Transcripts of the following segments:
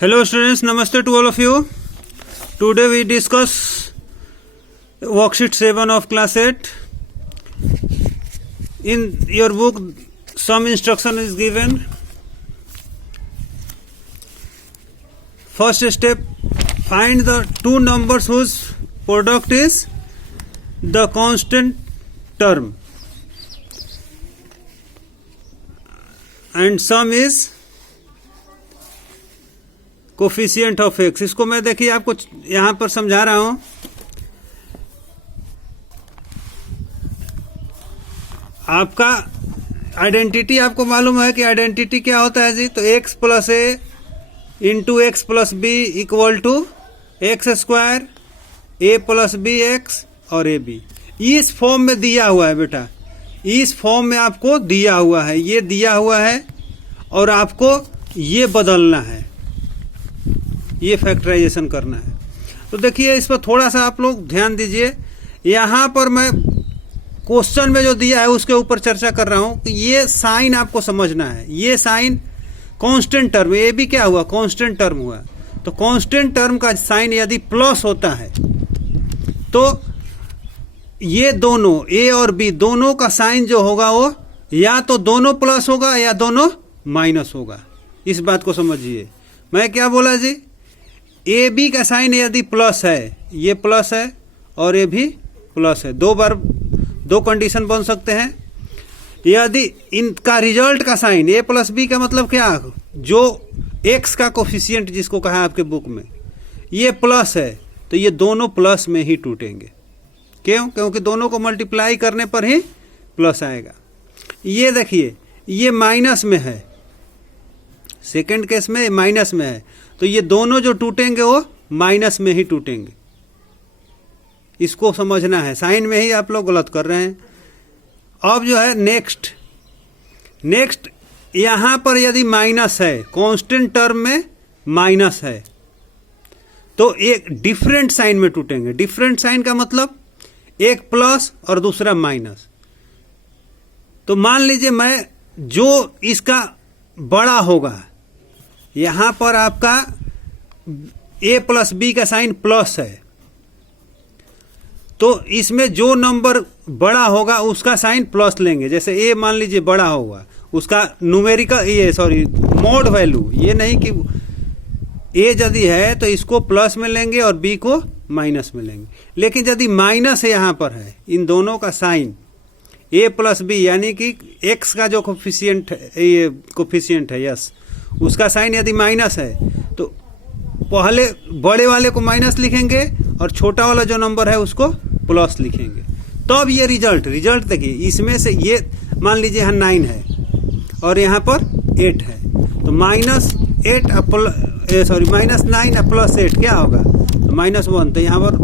Hello students, namaste to all of you. Today we discuss worksheet 7 of class 8. In your book some instruction is given. First step, find the two numbers whose product is the constant term and sum is coefficient of x. इसको मैं देखिए आपको यहां पर समझा रहा हूं। आपका आइडेंटिटी आपको मालूम है कि आइडेंटिटी क्या होता है जी। तो x plus a into x plus b equal to x square a plus b x और ए बी। इस फॉर्म में दिया हुआ है बेटा, इस फॉर्म में आपको दिया हुआ है, ये दिया हुआ है और आपको ये बदलना है, ये फैक्टराइजेशन करना है। तो देखिए इस पर थोड़ा सा आप लोग ध्यान दीजिए। यहाँ पर मैं क्वेश्चन में जो दिया है उसके ऊपर चर्चा कर रहा हूँ कि ये साइन आपको समझना है। ये साइन कांस्टेंट टर्म, ये भी क्या हुआ, कांस्टेंट टर्म हुआ। तो कांस्टेंट टर्म का साइन यदि प्लस होता है तो ये दोनों ए और बी दोनों का साइन जो होगा वो या तो दोनों प्लस होगा या दोनों माइनस होगा। इस बात को समझिए। मैं क्या बोला जी, ए बी का साइन यदि प्लस है, ये प्लस है और ये भी प्लस है, दो बार दो कंडीशन बन सकते हैं। यदि इनका रिजल्ट का साइन ए प्लस बी का मतलब क्या, जो एक्स का कोफिशिएंट जिसको कहा है आपके बुक में, ये प्लस है तो ये दोनों प्लस में ही टूटेंगे। क्यों? क्योंकि दोनों को मल्टीप्लाई करने पर ही प्लस आएगा। ये देखिए ये माइनस में है, सेकेंड केस में माइनस में है तो ये दोनों जो टूटेंगे वो माइनस में ही टूटेंगे। इसको समझना है, साइन में ही आप लोग गलत कर रहे हैं। अब जो है नेक्स्ट यहां पर यदि माइनस है, कांस्टेंट टर्म में माइनस है तो एक डिफरेंट साइन में टूटेंगे। डिफरेंट साइन का मतलब एक प्लस और दूसरा माइनस। तो मान लीजिए मैं जो इसका बड़ा होगा, यहां पर आपका ए प्लस बी का साइन प्लस है तो इसमें जो नंबर बड़ा होगा उसका साइन प्लस लेंगे। जैसे ए मान लीजिए बड़ा होगा, उसका न्यूमेरिकल मोड वैल्यू, ये नहीं कि ए यदि है तो इसको प्लस में लेंगे और बी को माइनस में लेंगे। लेकिन यदि माइनस है यहां पर है, इन दोनों का साइन ए प्लस बी यानी कि एक्स का जो कोफिशिएंट है, ये कोफिशिएंट है यस, उसका साइन यदि माइनस है तो पहले बड़े वाले को माइनस लिखेंगे और छोटा वाला जो नंबर है उसको प्लस लिखेंगे। तब ये रिजल्ट देखिए, इसमें से ये मान लीजिए यहाँ 9 है और यहाँ पर 8 है तो माइनस 9 प्लस 8 क्या होगा, तो -1। तो यहाँ पर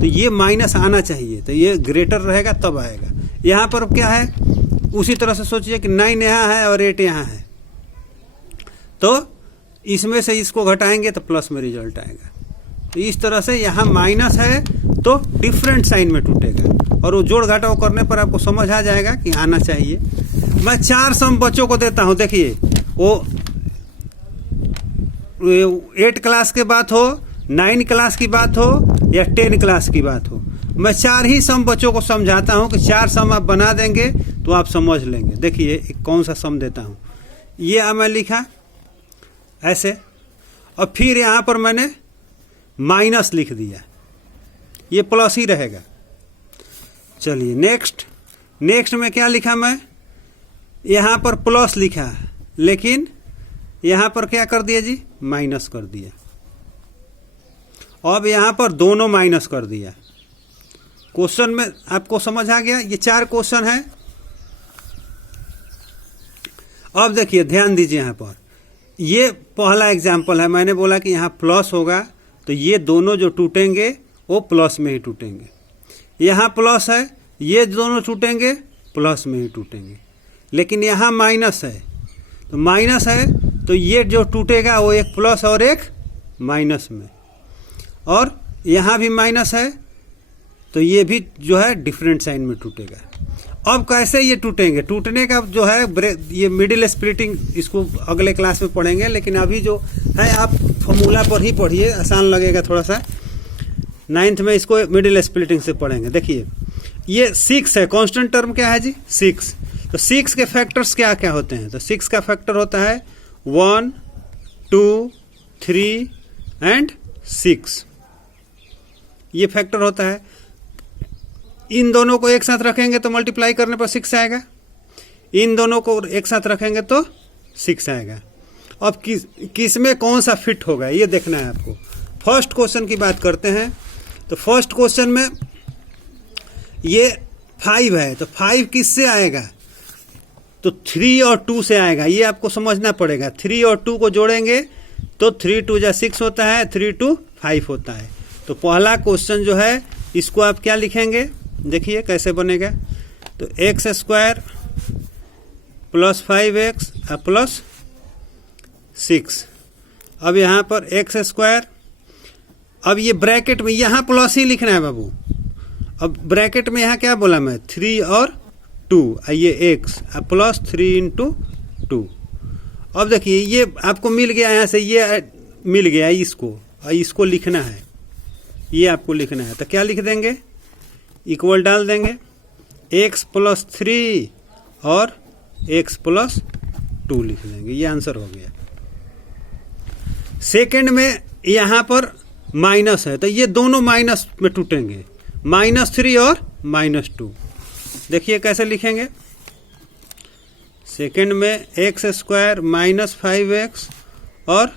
तो ये माइनस आना चाहिए, तो ये ग्रेटर रहेगा तब आएगा। यहाँ पर क्या है, उसी तरह से सोचिए कि 9 यहाँ है और 8 यहाँ है तो इसमें से इसको घटाएंगे तो प्लस में रिजल्ट आएगा। तो इस तरह से यहाँ माइनस है तो डिफरेंट साइन में टूटेगा और वो जोड़ घटाव करने पर आपको समझ आ जाएगा कि आना चाहिए। मैं 4 सम बच्चों को देता हूँ। देखिए वो 8 क्लास के बात हो, 9 क्लास की बात हो या 10 क्लास की बात हो, मैं 4 ही सम बच्चों को समझाता हूँ कि 4 सम आप बना देंगे तो आप समझ लेंगे। देखिए कौन सा सम देता हूँ, ये मैं लिखा ऐसे और फिर यहां पर मैंने माइनस लिख दिया, ये प्लस ही रहेगा। चलिए नेक्स्ट में क्या लिखा, मैं यहां पर प्लस लिखा लेकिन यहां पर क्या कर दिया जी, माइनस कर दिया। अब यहां पर दोनों माइनस कर दिया। क्वेश्चन में आपको समझ आ गया, ये 4 क्वेश्चन है। अब देखिए ध्यान दीजिए, यहां पर ये पहला एग्जाम्पल है। मैंने बोला कि यहाँ प्लस होगा तो ये दोनों जो टूटेंगे वो प्लस में ही टूटेंगे। यहाँ प्लस है, ये दोनों टूटेंगे प्लस में ही टूटेंगे। लेकिन यहाँ माइनस है तो माइनस है तो ये जो टूटेगा वो एक प्लस और एक माइनस में, और यहाँ भी माइनस है तो ये भी जो है डिफरेंट साइन में टूटेगा। अब कैसे ये टूटेंगे, टूटने का जो है ये मिडिल स्प्लिटिंग, इसको अगले क्लास में पढ़ेंगे। लेकिन अभी जो है आप फॉर्मूला पर ही पढ़िए, आसान लगेगा थोड़ा सा। 9th में इसको मिडिल स्प्लिटिंग से पढ़ेंगे। देखिए ये 6 है, कांस्टेंट टर्म क्या है जी 6। तो 6 के फैक्टर्स क्या क्या होते हैं? तो 6 का फैक्टर होता है 1, 2, 3 एंड 6, ये फैक्टर होता है। इन दोनों को एक साथ रखेंगे तो मल्टीप्लाई करने पर 6 आएगा, इन दोनों को एक साथ रखेंगे तो 6 आएगा। अब किस में कौन सा फिट होगा ये देखना है आपको। फर्स्ट क्वेश्चन की बात करते हैं। तो फर्स्ट क्वेश्चन में ये 5 है, तो 5 किससे आएगा? तो 3 और 2 से आएगा, ये आपको समझना पड़ेगा। 3 और 2 को जोड़ेंगे तो 3 2 जा 6 होता है, 3 2 5 होता है। तो पहला क्वेश्चन जो है इसको आप क्या लिखेंगे, देखिए कैसे बनेगा। तो x square plus 5x plus 6। अब यहाँ पर एक्स स्क्वायर, अब ये ब्रैकेट में यहाँ प्लस ही लिखना है बाबू। अब ब्रैकेट में यहाँ क्या बोला मैं, 3 और 2, ये x प्लस 3 इंटू 2। अब देखिए ये आपको मिल गया, यहाँ से ये मिल गया, इसको लिखना है, ये आपको लिखना है। तो क्या लिख देंगे, इक्वल डाल देंगे, x प्लस 3 और x प्लस 2 लिख देंगे, ये आंसर हो गया। सेकंड में यहाँ पर माइनस है, तो ये दोनों माइनस में टूटेंगे, -3 और -2। देखिए कैसे लिखेंगे। सेकंड में एक्स स्क्वायर माइनस 5x और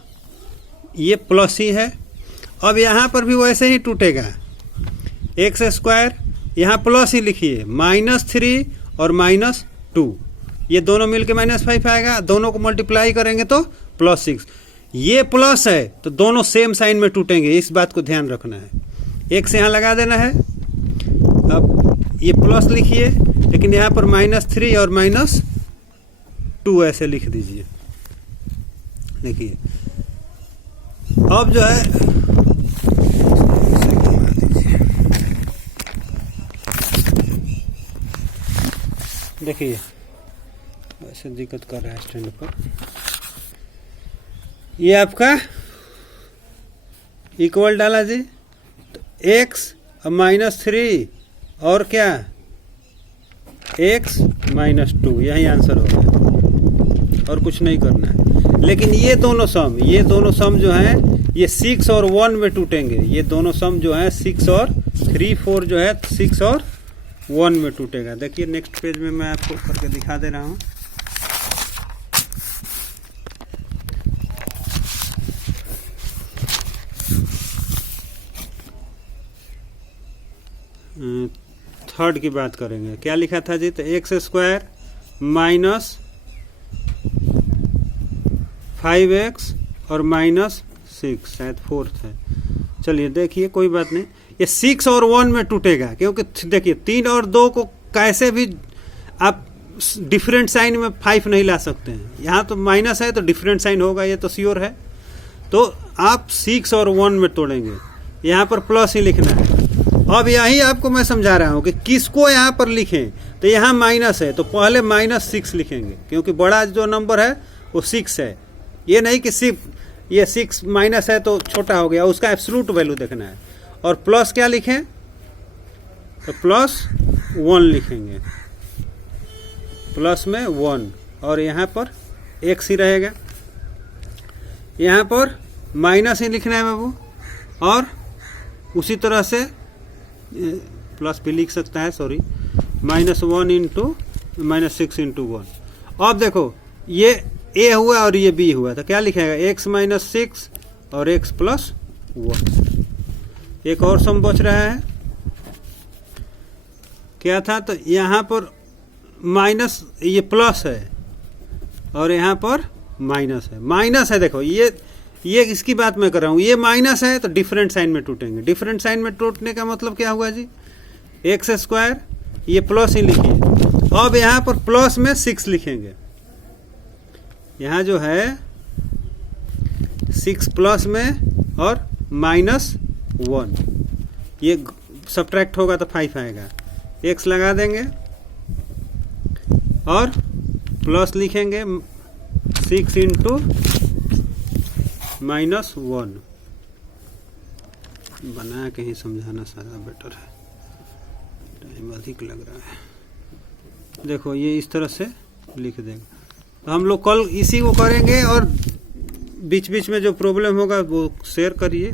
ये प्लस ही है। अब यहाँ पर भी वैसे ही टूटेगा, एक्स स्क्वायर यहाँ प्लस ही लिखिए, -3 और -2, ये दोनों मिलके -5 आएगा, दोनों को मल्टीप्लाई करेंगे तो +6। ये प्लस है तो दोनों सेम साइन में टूटेंगे, इस बात को ध्यान रखना है। x यहाँ लगा देना है। अब ये प्लस लिखिए, लेकिन यहाँ पर -3 और -2 ऐसे लिख दीजिए। देखिए अब जो है देखिए वैसे दिक्कत कर रहा है स्टैंड पर। ये आपका इक्वल डाला जी, तो x -3 और क्या x -2, यही आंसर हो गया, और कुछ नहीं करना है। लेकिन ये दोनों सम जो हैं ये 6 और 1 में टूटेंगे। ये दोनों सम जो हैं 6 और 3 4 जो है 6 और 1 में टूटेगा। देखिए नेक्स्ट पेज में मैं आपको करके दिखा दे रहा हूँ। थर्ड की बात करेंगे, क्या लिखा था जी, तो एक्स स्क्वायर माइनस 5x और -6, शायद फोर्थ है। चलिए देखिए कोई बात नहीं, ये 6 और 1 में टूटेगा, क्योंकि देखिए 3 और 2 को कैसे भी आप डिफरेंट साइन में 5 नहीं ला सकते हैं। यहाँ तो माइनस है तो डिफरेंट साइन होगा, ये तो श्योर है। तो आप 6 और 1 में तोड़ेंगे, यहाँ पर प्लस ही लिखना है। अब यही आपको मैं समझा रहा हूँ कि किसको यहाँ पर लिखें। तो यहाँ माइनस है तो पहले -6 लिखेंगे, क्योंकि बड़ा जो नंबर है वो 6 है। ये नहीं कि सिर्फ ये 6 माइनस है तो छोटा हो गया, उसका एब्सोल्यूट वैल्यू देखना है। और प्लस क्या लिखें, तो +1 लिखेंगे, प्लस में 1, और यहाँ पर x ही रहेगा। यहाँ पर माइनस ही लिखना है बाबू, और उसी तरह से प्लस भी लिख सकता है, सॉरी, -1 इंटू -6 इंटू 1। अब देखो ये a हुआ और ये b हुआ, तो क्या लिखेगा, x -6 और x + 1। एक और सम बच रहा है, क्या था, तो यहाँ पर माइनस, ये प्लस है और यहाँ पर माइनस है। देखो ये इसकी बात मैं कर रहा हूँ, ये माइनस है तो डिफरेंट साइन में टूटेंगे। डिफरेंट साइन में टूटने का मतलब क्या हुआ जी, एक्स स्क्वायर, ये प्लस ही लिखिए। अब यहाँ पर प्लस में 6 लिखेंगे, यहाँ जो है 6 प्लस में और -1, ये सब्ट्रैक्ट होगा तो 5 आएगा। x लगा देंगे और प्लस लिखेंगे 6 इंटू -1। बना के ही समझाना सारा बेटर है, टाइम अधिक लग रहा है। देखो ये इस तरह से लिख देगा। तो हम लोग कल इसी को करेंगे, और बीच बीच में जो प्रॉब्लम होगा वो शेयर करिए।